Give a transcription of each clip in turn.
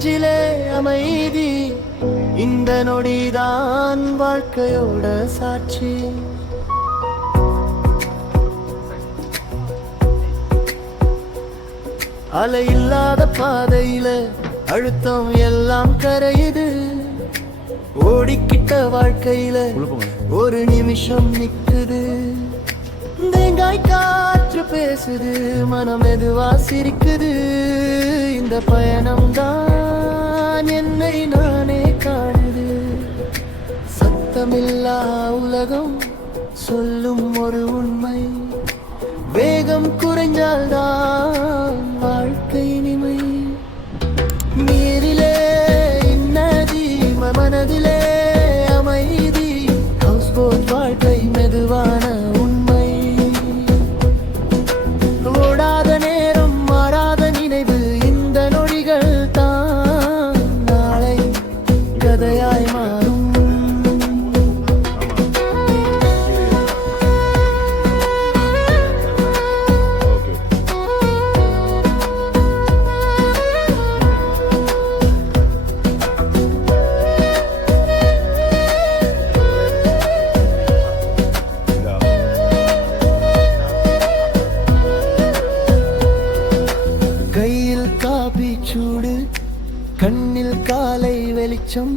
நெஞ்சிலே அமைதி, இந்த நொடிதான் வாழ்க்கையோட சாட்சி. அலை இல்லாத பாதையில அழுத்தம் எல்லாம் கரையுது. ஓடிக்கிட்ட வாழ்க்கையில ஒரு நிமிஷம் நிக்குது. தேங்காய் காற்று பேசுது, மனம் மெதுவா சிரிக்குது. இந்த பயணம் தான் என்னை நானே காணுது. சத்தமில்லா உலகம் சொல்லும் ஒரு உண்மை, வேகம் குறைஞ்சால்தான் வாழ்க்கை இனிமை. நீரிலே நதி, மனதிலே அமைதி. ஹவுஸ் போட் வாழ்க்கை மெதுவான உண்மை. ஓடாத நேரம், மாறாத நினைவு, இந்த நொடிகள் தான் நாளை கதையாய் மாறும். கையில் காபி சூடு, கண்ணில் காலை வெளிச்சம்.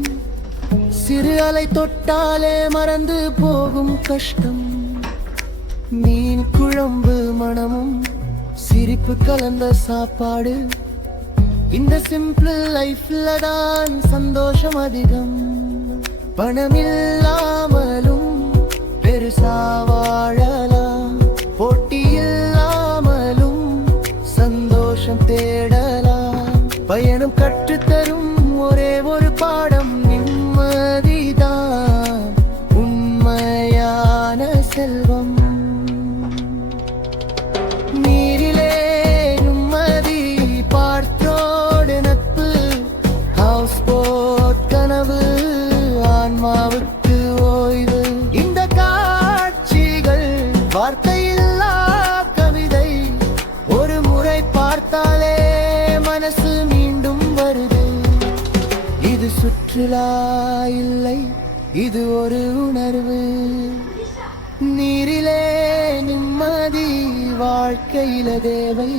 சிறு அலை தொட்டாலே மறந்து போகும் கஷ்டம். மீன் குழம்பு மணமும் சிரிப்பு கலந்த சாப்பாடு. இந்த சிம்பிள் லைஃப்ல தான் சந்தோஷம் அதிகம். பணமில்லாமலும் பெருசா வாழலாம், போட்டியில்லாமலும் சந்தோஷம் தேடலாம். பயணம் கற்றுத்தரும் ஒரே ஒரு பாடம், நிம்மதிதான் உண்மையான செல்வம். நீரிலே நிம்மதி, பார்த்தோடு நட்பு. ஹவுஸ் போட் கனவு, ஆன்மாவுக்கு ஓய்வு. இந்த காட்சிகள் வார்த்தையில்லா கவிதை. ஒரு முறை பார்த்தாலே மனசு மீண்டும் வருது. இது சுற்றுலா இல்லை, இது ஒரு உணர்வு. நீரிலே நிம்மதி வாழ்க்கையில தேவை.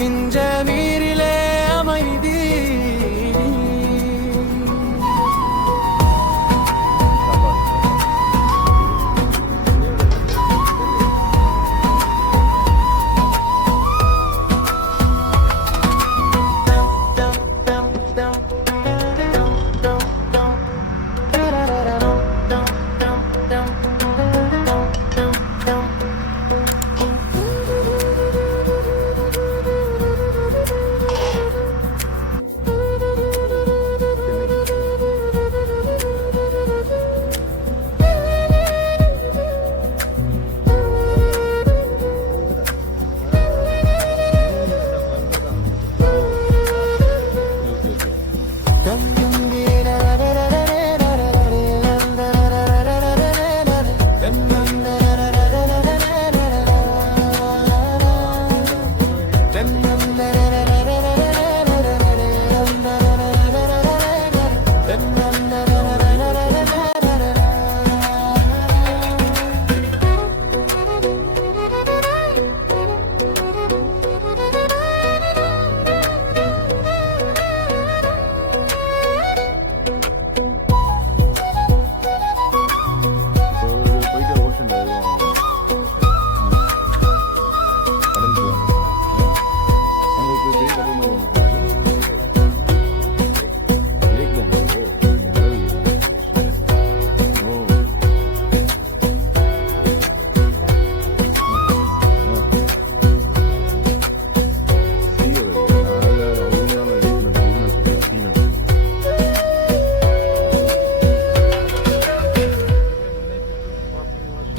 மிஞ்ச நீரிலே அமைதி.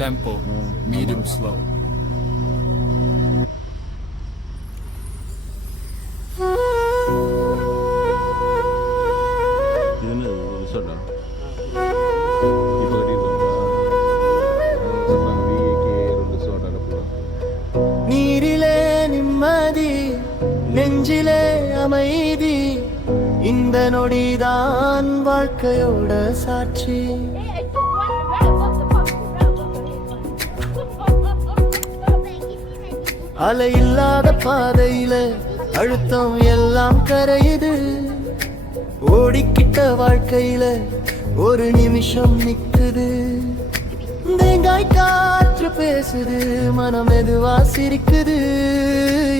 tempo, medium slow. இது என்ன ரிசார்ட்டா இப்போ கட்டியிருக்காங்க விஏகே ரிசார்ட் அனுப்புகிறோம். நீரிலே நிம்மதி நெஞ்சிலே அமைதி இந்த நொடிதான் வாழ்க்கையோட சாட்சி அலை இல்லாத பாதையில அழுத்தம் எல்லாம் கரையுது ஓடிக்கிட்ட வாழ்க்கையில ஒரு நிமிஷம் நிக்குது தேங்காய் காற்று பேசுது மனம் மெதுவா சிரிக்குது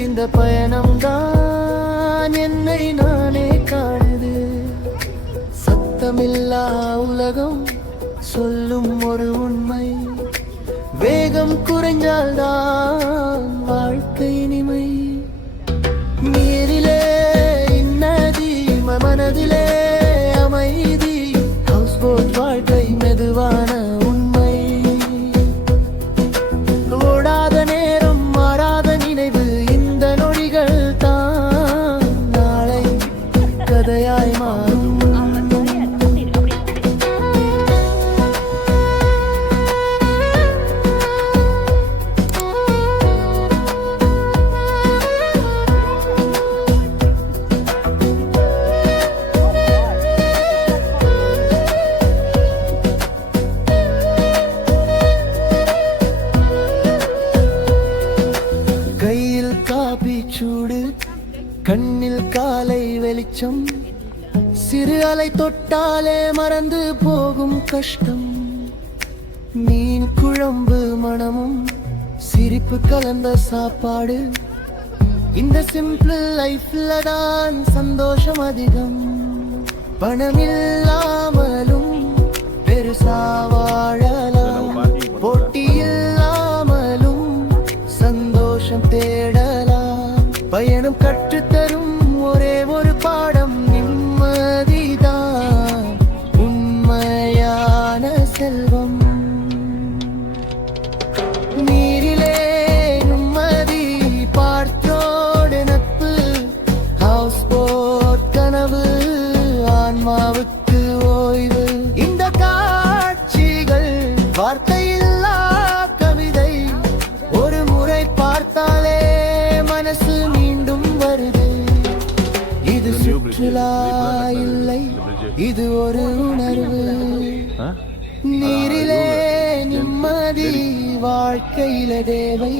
இந்த பயணம் தான் என்னை நானே காணுது சத்தமில்லா உலகம் சொல்லும் ஒரு உண்மை வேகம் குறைஞ்சால்தான் வாழ்க்கை இனிமை நீரிலே இன்னதி மனதிலே அமைதி ஹவுஸ் போட் வாழ்க்கை மெதுவான உண்மை ஓடாத நேரம் மாறாத நினைவு இந்த நொடிகள் தான் நாளை கதையாய் மாறும் கையில் காபி சூடு கண்ணில் காலை வெளிச்சம் சிறு அலை தொட்டாலே மறந்து போகும் கஷ்டம் மீன் குழம்பு மணமும் சிரிப்பு கலந்த சாப்பாடு இந்த சிம்பிள் லைஃப்ல தான் சந்தோஷம் அதிகம் பணமில்லாமலும் பெருசா வாழலாம் போட்டி இல்லாமலும் சந்தோஷம் தேடலாம் பயணம் கற்றுத்தரும் ஒரே ஒரு பாடம் நிம்மதிதான் உண்மையான செல்வம் நீரிலே நிம்மதி பார்த்தோடு நட்பு ஹவுஸ் போட் கனவு ஆன்மாவுக்கு ஓய்வு இந்த காட்சிகள் வார்த்தையில்லா கவிதை ஒரு முறை பார்த்தாலே மனசு மீண்டும் வருது இது சுற்றுலா இல்லை இது ஒரு உணர்வு நீரிலே நிம்மதி வாழ்க்கையில தேவை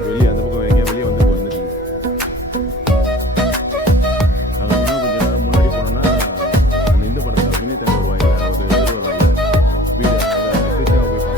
வெளியே அந்த பக்கம் எங்கேயா வெளியே வந்து வந்துருக்கு. அங்கே இன்னும் கொஞ்சம் நேரம் முன்னாடி போனோம்னா அந்த இந்த படத்தில் வினய் தங்க வருவாங்க ஒரு இது வருவாங்க வீடு அந்த கிருஷ்ணாவை போய்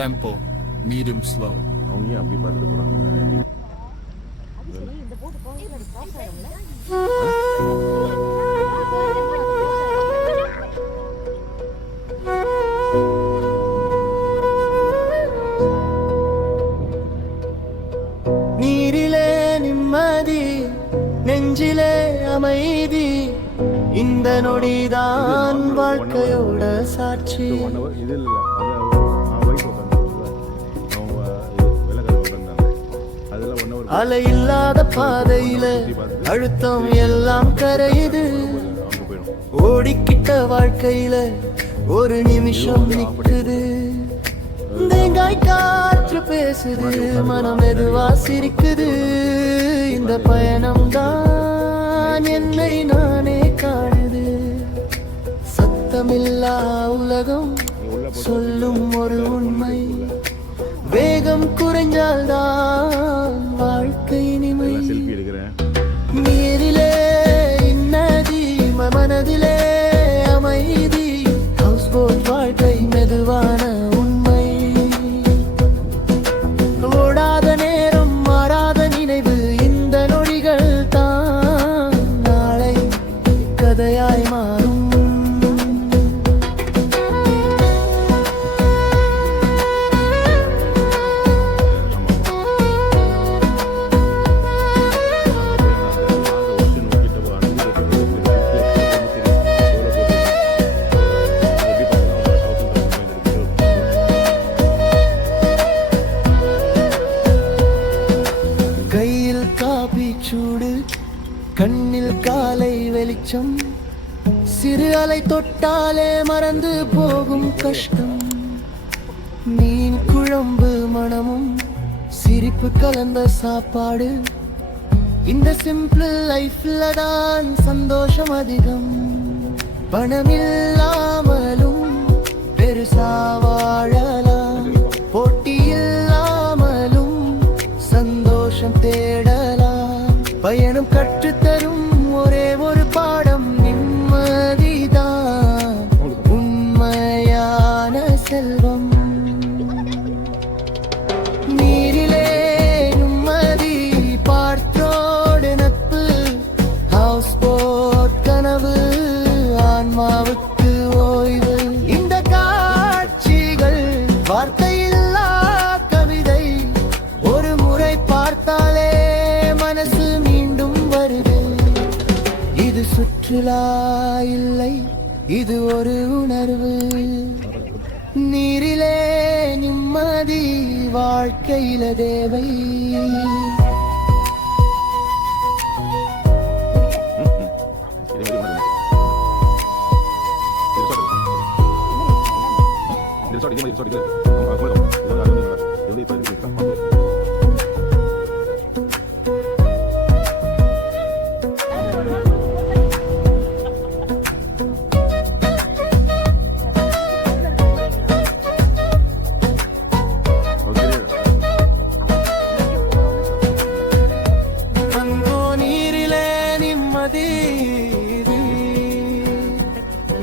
Tempo, medium slow. அவங்க ஏன் அப்படி பார்த்துட்டு போகிறாங்க? நீரிலே நிம்மதி நெஞ்சிலே அமைதி இந்த நொடிதான் வாழ்க்கையோட சாட்சி. ஒன் ஹவர் இது இல்லை, அது ஒய்ஃப் உட்காந்து அவங்க வெள்ளக்கார உட்காந்தாங்க. அதில் 1 ஹவர் அலை இல்லாத பாதையில அழுத்தம் எல்லாம் கரையுது. அவங்க போயிடும். ஓடிக்கிட்ட வாழ்க்கையில ஒரு நிமிஷம் நிக்குது. தேங்காய் காற்று பேசுது, மனம் மெதுவா சிரிக்குது. இந்த பயணம் தான் என்னை நானே காணுது. சத்தமில்லா உலகம் சொல்லும் ஒரு உண்மை, வேகம் குறைஞ்சால்தான் வாழ்க்கை இனிமை. செல்ஃபி எடுக்கிறேன். நீரிலே இன்னதி மனதிலே அமைதி. ஹவுஸ் போட் வாழ்க்கை மெதுவான உண்மை. ஓடாத நேரம் மாறாத நினைவு இந்த நொடிகள் தான் நாளை கதையாய் மாறும். கையில் காபி சூடு, கண்ணில் காலை வெளிச்சம். சிறு அலை தொட்டாலே மறந்து போகும் கஷ்டம். மீன் குழம்பு மணமும் சிரிப்பு கலந்த சாப்பாடு. இந்த சிம்பிள் லைஃப்ல தான் சந்தோஷம் அதிகம். பணமில்லாமலும் பெருசா வாழலாம், போட்டி இல்லாமலும் சந்தோஷம் தேடலாம். பயணம் கற்றுத்தரும் ஒரே ஒரு பாடம் நிம்மதிதான் உண்மையான செல்வம். நீரிலே நிம்மதி பார்த்தோடு நட்பு. ஹவுஸ் போட் கனவு ஆன்மாவுக்கு ஓய்வு. இந்த காட்சிகள் வார்த்தையில்லா கவிதை. ஒரு முறை பார்த்தாலே மனசு மீண்டும் வருது. இது சுற்றுலா இல்லை, இது ஒரு உணர்வு. நீரிலே நிம்மதி வாழ்க்கையில தேவை. அங்கோ நீரிலே நிம்மதி,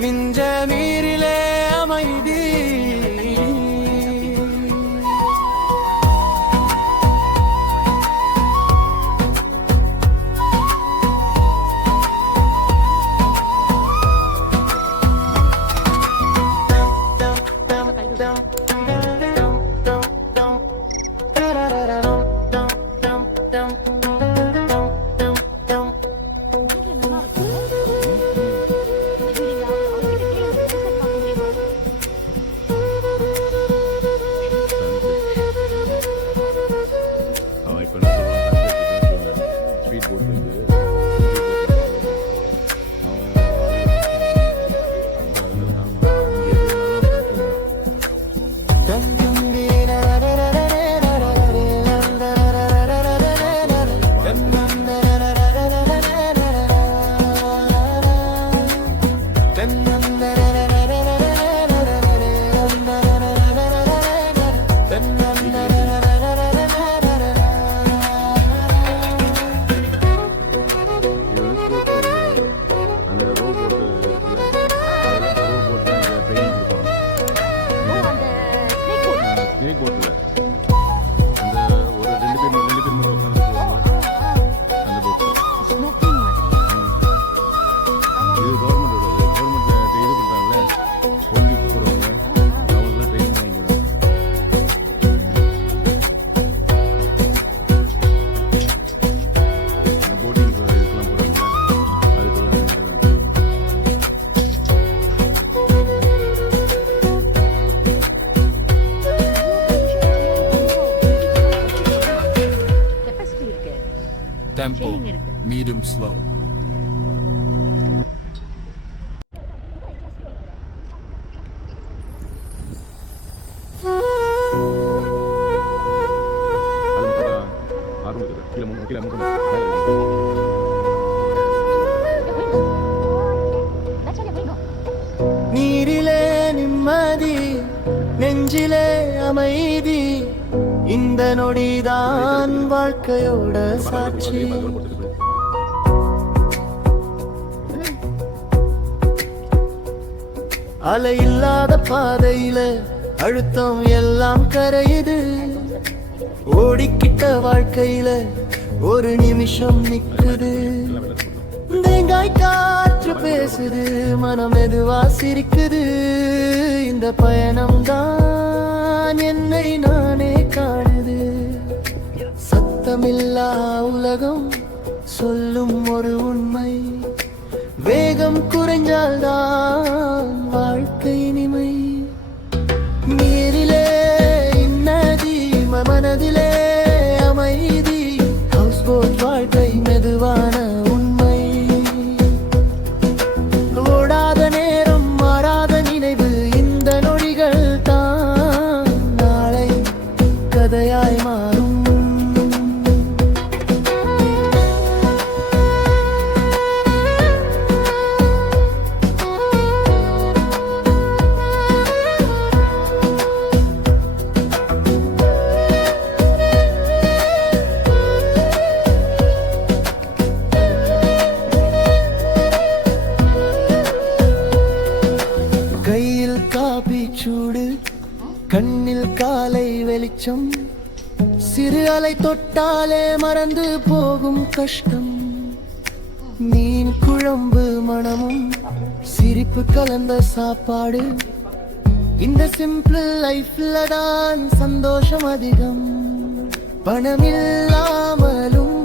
மிஞ்ச நீரிலே அமைதி. medium slow. அது மட்டும் 6 கீழே 3 கீழே 3 நீரிலே நிம்மதி நெஞ்சிலே அமைதி இந்த நொடிதான் வாழ்க்கையோட சாட்சி அலை இல்லாத பாதையில அழுத்தம் எல்லாம் கரையுது ஓடிக்கிட்ட வாழ்க்கையில ஒரு நிமிஷம் நிக்குது தேங்காய் காற்று பேசுது மனம் எதுவா சிரிக்குது இந்த பயணம் தான் என்னை நானே காணுது சத்தமில்லா உலகம் சொல்லும் ஒரு உண்மை வேகம் குறைஞ்சால்தான் வாழ்க்கை இனிமை நீரிலே நதி மனதிலே அமைதி ஹவுஸ் போட் வாழ்க்கை மெதுவான உண்மை ஓடாத நேரம் மாறாத நினைவு இந்த நொடிகள் தான் நாளை கதையாய் மாறும் கையில் காபி சூடு கண்ணில் காலை வெளிச்சம் சிறு அலை தொட்டாலே மறந்து போகும் கஷ்டம் மீன் குழம்பு மணமும் சிரிப்பு கலந்த சாப்பாடு இந்த சிம்பிள் லைஃப்ல தான் சந்தோஷம் அதிகம் பணமில்லாமலும்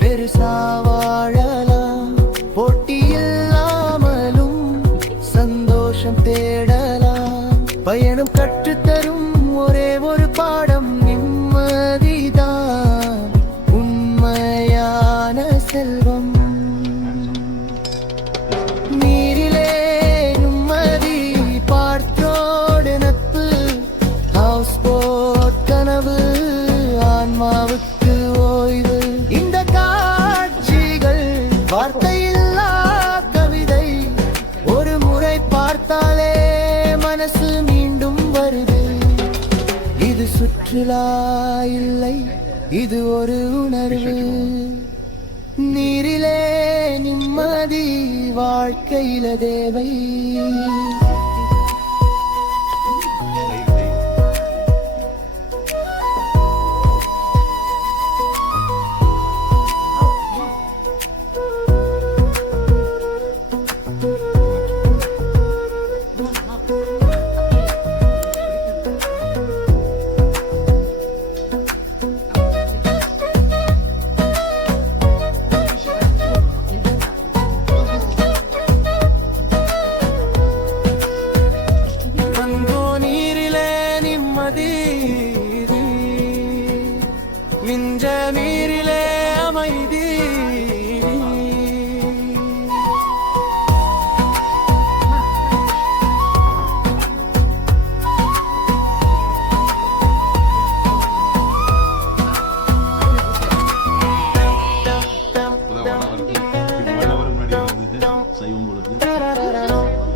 பெருசா வாழலாம் போட்டி இல்லாமலும் சந்தோஷம் தேடலாம் பயணம் கற்றுத்தரும் ஒரே ஒரு பாடம் நிம்மதிதான் உண்மையான செல்வம் நீரிலே நிம்மதி பார்த்தோடு நட்பு ஹவுஸ் போட் கனவு ஆன்மாவுக்கு ஓய்வு இந்த காட்சிகள் வார்த்தையில்லா கவிதை ஒரு முறை பார்த்தாலே மனசு மீண்டும் வருது இது சுற்றுலா இல்லை இது ஒரு உணர்வு நீரிலே நிம்மதி வாழ்க்கையில தேவை அங்கோ நீரிலே நிம்மதி மிஞ்ச நீரிலே அமைதி சைவம் போல இருக்கு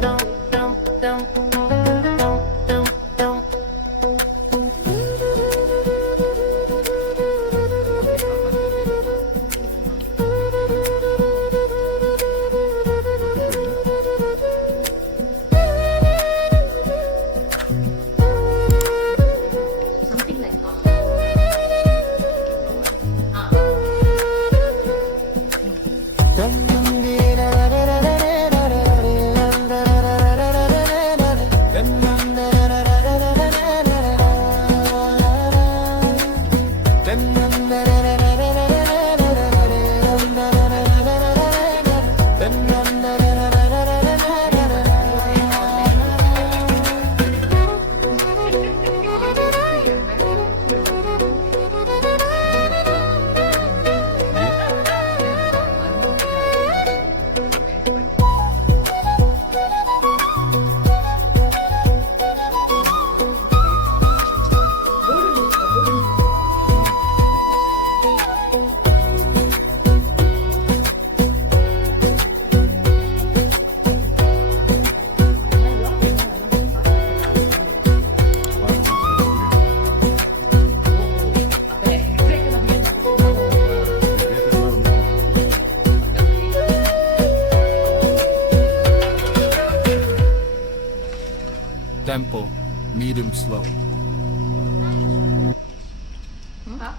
Tempo, medium slow.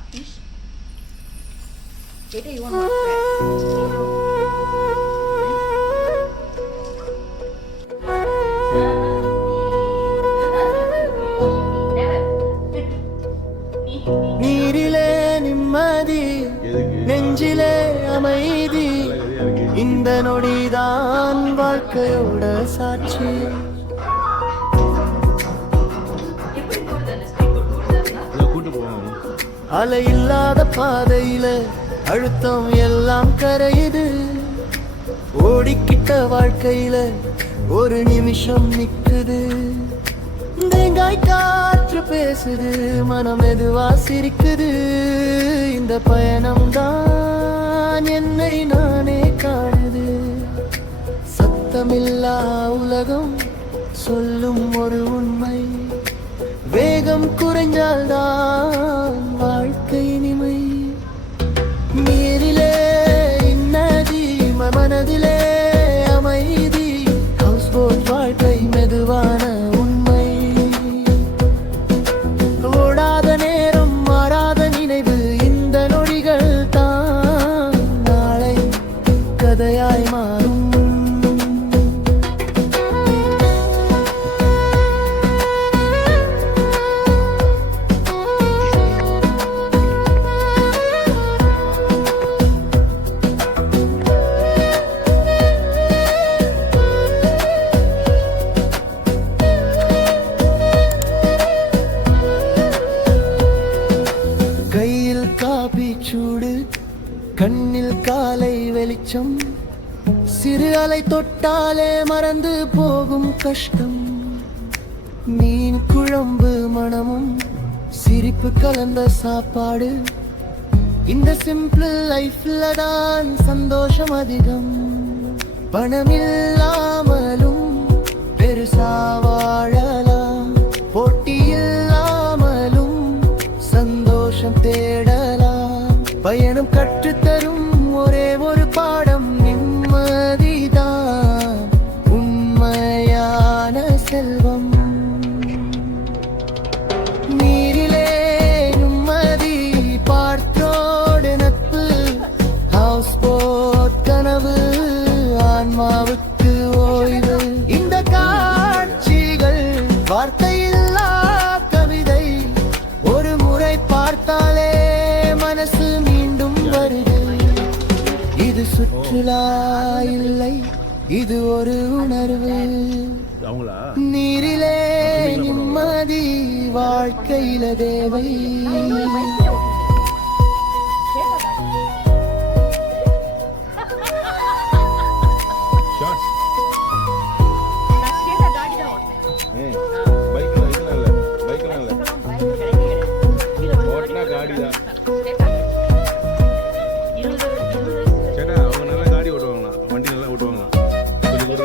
Fish. Later you want what? நீரிலே நிம்மதி எதுக்கு நெஞ்சிலே அமைதி நல்ல கதையா இருக்கு இந்த நொடிதான் வாழ்க்கையோட சாட்சி இதை கூட்டு போவோம் அலை இல்லாத பாதையில அழுத்தம் எல்லாம் கரையுது ஓடிக்கிட்ட வாழ்க்கையில ஒரு நிமிஷம் நிக்குது தேங்காய் காற்று பேசுது மனம் எதுவா சிரிக்குது இந்த பயணம் தான் என்னை நானே காணுது சத்தமில்லா உலகம் சொல்லும் ஒரு உண்மை வேகம் குறைஞ்சால்தான் வாழ்க்கை இனிமை நீரிலே இன்னதி மனதிலே அமைதி ஹவுஸ் போட் வாழ்க்கை மெதுவான உண்மை ஓடாத நேரம் மாறாத நினைவு இந்த நொடிகள் தான் நாளை கதையாய் மாறும் கையில் காபி சூடு கண்ணில் காலை வெளிச்சம் சிறு அலை தொட்டாலே மறந்து போகும் கஷ்டம் மீன் குழம்பு மணமும் சிரிப்பு கலந்த சாப்பாடு இந்த சிம்பிள் லைஃப்ல தான் சந்தோஷம் அதிகம் பணமில்லாமலும் பெருசா வாழலாம் போட்டி இல்லாமலும் சந்தோஷம் தேடலாம் பயணம் கற்றுத்தரும் ஒரே ஒரு பாடம் நிம்மதிதான் உண்மையான செல்வம் நீரிலே நிம்மதி பார்த்தோடு நட்பு ஹவுஸ் போட் கனவு ஆன்மாவுக்கு ஓய்வு இந்த காட்சிகள் வார்த்தையில்லா கவிதை ஒரு முறை பார்த்தாலே மனசு மீண்டும் வருது இது சுற்றுலா இல்லை இது ஒரு உணர்வு அவங்களா நீரிலே நிம்மதி வாழ்க்கையில தேவை ஷார்ட்ஸ் பைக்ல இதெல்லாம் இல்லை பைக்லாம் இல்லை ஓட்டினா காடி தான் சேட்டா அவங்க நல்லா காடி ஓட்டுவாங்களாம் வண்டி நல்லா ஓட்டுவாங்களாம் கொஞ்சம் கூட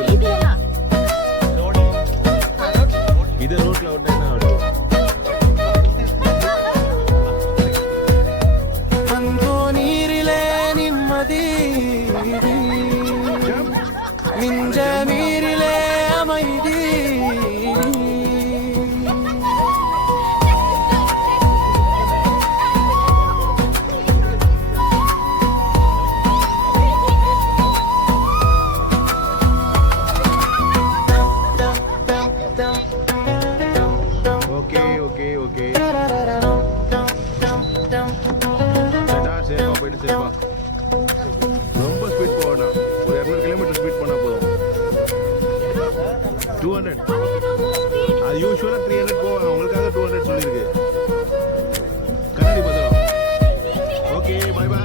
இதே ரோட்ல ஓட்டினா என்ன ஆகும் அங்கோ நீரிலே நிம்மதி மிஞ்ச நீரிலே அமைதி ஓகே ஓகே ஓகே சேட்டா சேஃபா போயிட்டு சேஃபா ரொம்ப ஸ்பீட் போகணும் ஒரு 200 கிலோமீட்டர் ஸ்பீட் போனால் போதும் 200 அது யூஸ்வலாக 300 போவாங்க உங்களுக்காக 200 சொல்லியிருக்கு கண்ணாடி பத்திரம் ஓகே பை பை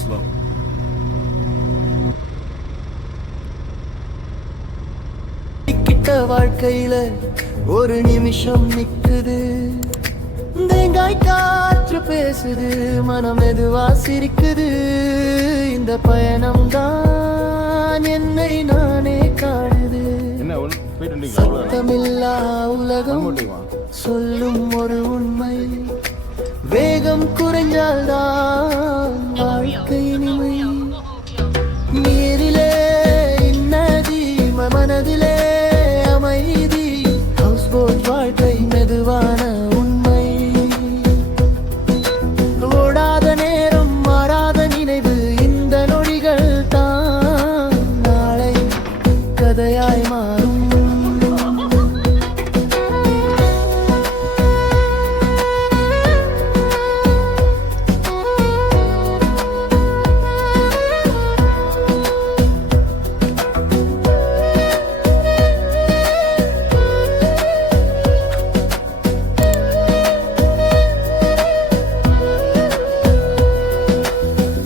slow. கிட்ட வாழ்க்கையில ஒரு நிமிஷம் நிக்குது, தேங்காய் காற்று பேசுது, மனம் மெதுவா சிரிக்குது. இந்த பயணம் தான் என்னை நானே காணுது. என்ன போயிட்டு வந்தீங்களா? சத்தமில்லா உலகம் சொல்லும் ஒரு உண்மை, வேகம் குறைஞ்சால்தான் வாழ்க்கை இனிமை. நீரிலே நதி, மனதிலே அமைதி, ஹவுஸ் போட் வாழ்க்கை மெதுவான உண்மை. ஓடாத நேரம், மாறாத நினைவு, இந்த நொடிகள் தான் நாளை கதையாய் மாறும்.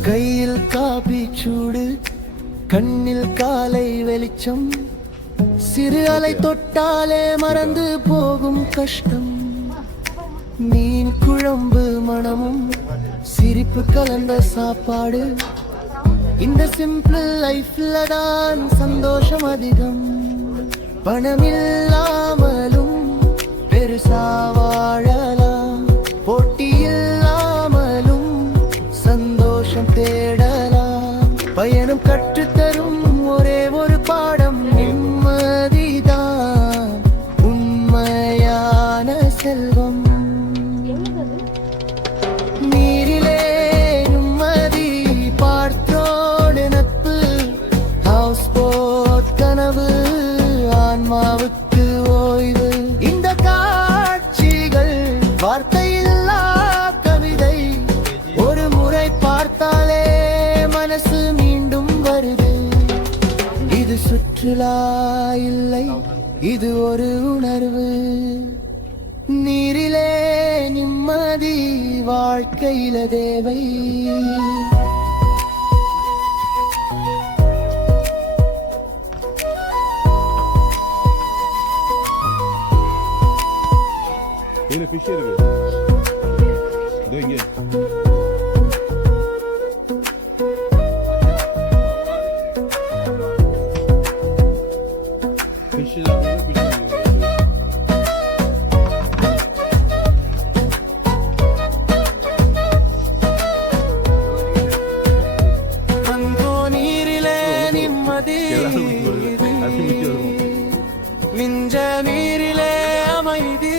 கையில் காபி சூடு, கண்ணில் காலை வெளிச்சம், சிறு அலை தொட்டாலே மறந்து போகும் கஷ்டம். மீன் குழம்பு மணமும் சிரிப்பு கலந்த சாப்பாடு, இந்த சிம்பிள் லைஃப்ல தான் சந்தோஷம் அதிகம். பணமில்லாமலும் பெருசா வாழலாம், போட்டியில்லாமலும் சந்தோஷம் தேடலாம். பயணம் கற்றுத்தரும் ஒரே ஒரு பாடம், நிம்மதிதான் உண்மையான செல்வம். நீரிலே நிம்மதி, பார்த்தோடு நட்பு, ஹவுஸ் போட் கனவு, ஆன்மாவுக்கு ஓய்வு. இந்த காட்சிகள் வார்த்தையில்லா கவிதை, ஒரு முறை பார்த்தாலே மனசு மீண்டும் வருது. இது சுற்றுலா இல்லை, இது ஒரு உணர்வு. நீரிலே நிம்மதி, வாழ்க்கையில தேவை. இதுல ஃபிஷ் இருக்கு. இதோ இங்க. ஃபிஷ் தான் ஃபிஷ். அங்கோ நீரிலே நிம்மதி, எல்லாரும் அது மிச்சம் இருக்கும். மிஞ்ச நீரிலே அமைதி.